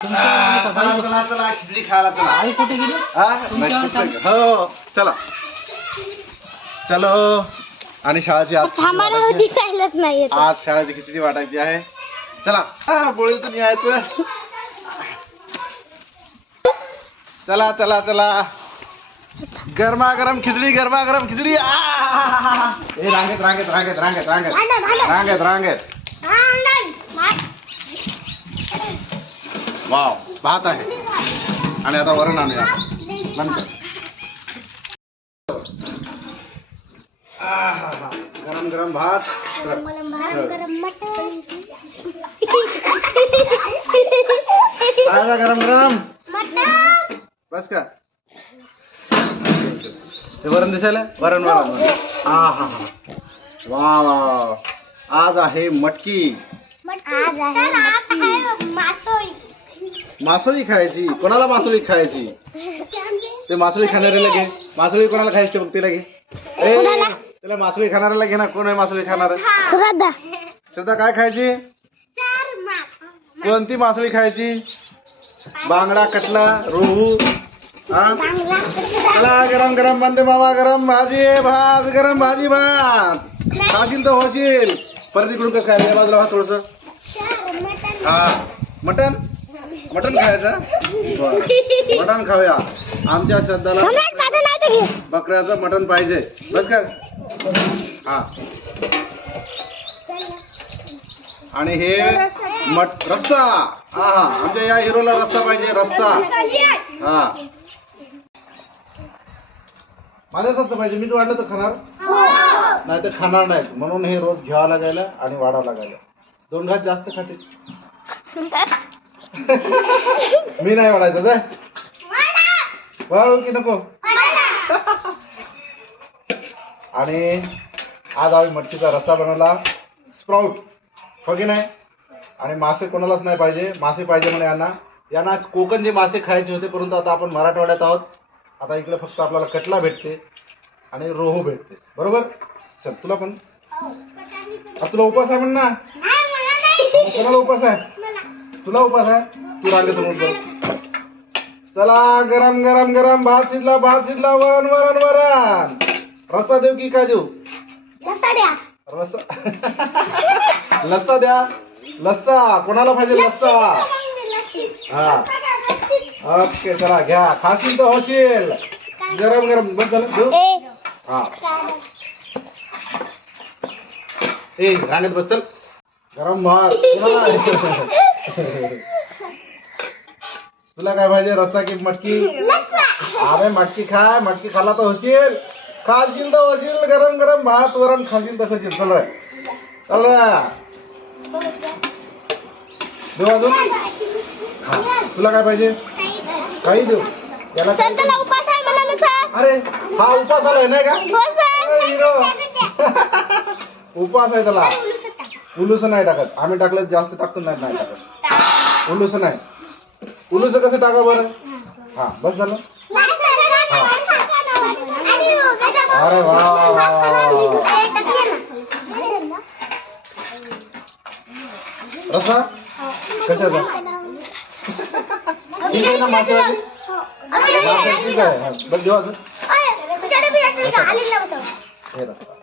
चला चला चला खिचडी खायला चला. आई कुठे गेली? हो चला चलो. आणि शाळेची आज आज शाळेची खिचडी वाटायची आहे. चला बोळी तर यायचं. चला चला चला गरमागरम खिचडी गरमागरम खिचडी. ए रांगेत रांगेत रांगेत रांगेत रांगेत रांगेत रांगेत. वाव भात आहे. आणि आता वरण आणूया नंतर. गरम गरम भात. काय गरम गरम बस का ते वरण दिसायला. वरण वरण हा हा हा वा वा. आज आहे मटकी. मासोळी खायची. कोणाला मासोळी खायची? ते मासोळी खाणाऱ्याला घे. मासोळी कोणाला खायची बघ तिला घे. त्याला मासोळी खाणाऱ्याला घे ना. कोण आहे मासोळी खाणार? श्रद्धा. श्रद्धा काय खायची? कोणती मासोळी खायची? बांगडा कटला रोहू. हा चला गरम गरम बनते मामा. गरम भाजी भात गरम भाजी भात. खाशील तर होशील. परत इकडून कसं खायला बाजूला हा थोडस. हा मटन मटन खायचं. मटन खाऊया. आमच्या श्रद्धाला बकऱ्याचं मटन पाहिजे. बस कर. हा आणि हे रस्सा. हा हा आमच्या या हिरोला रस्सा पाहिजे. रस्सा हा माझ्याच पाहिजे. मी तर वाटलं तर खाणार नाही तर खाणार नाही. म्हणून हे रोज घ्यावं लागायला आणि वाढावं लागायला. 2 घास जास्त खाते. मी नाही वाढायचं. जाय वाढू की नको. आणि आज आम्ही मटकीचा रस्सा बनवला. स्प्राउट हो की नाही. आणि मासे कोणालाच नाही पाहिजे. मासे पाहिजे म्हणे यांना कोकणचे मासे खायचे होते. परंतु आता आपण मराठवाड्यात आहोत. आता इकडे फक्त आपल्याला कटला भेटते आणि रोहू भेटते. बरोबर. चल तुला पण तुला उपास आहे म्हण ना. कोणाला उपास आहे? तुला उपास आहे. तू रांगेत. चला गरम गरम गरम भात शिजला. भात शिजला. वरण वरण वरण. रस्सा देऊ की काय देऊ? रस्सा लस्सा द्या. लस्सा कोणाला पाहिजे? लस्सा. हा ओके चला घ्या. खाशील तर होशील. गरम गरम बस झालं देऊ. हा ए रांगेत बस चल. गरम भात तुला काय पाहिजे? रस्सा की मटकी? अरे मटकी खाय. मटकी खाला तर होशील. खाशील तर होशील. गरम गरम भात वरण खाशील तर होशील. चल रे चल रे देऊ अजून. हा तुला काय पाहिजे? काही देऊ. याला उपास आहे म्हणा ना सर. अरे हा उपास आलाय नाही का? हो सर. हिरो उपास आहे त्याला. उलूस नाही टाकत. आम्ही टाकलं जास्त टाकतो. नाही टाकत. उलूस नाही. उलूस कसं टाका बरं. हा बस झालं. अरे वा रसा कशाचा? ठीक आहे ना मासेवाली. ठीक आहे बस देऊ अजून. हे रस्सा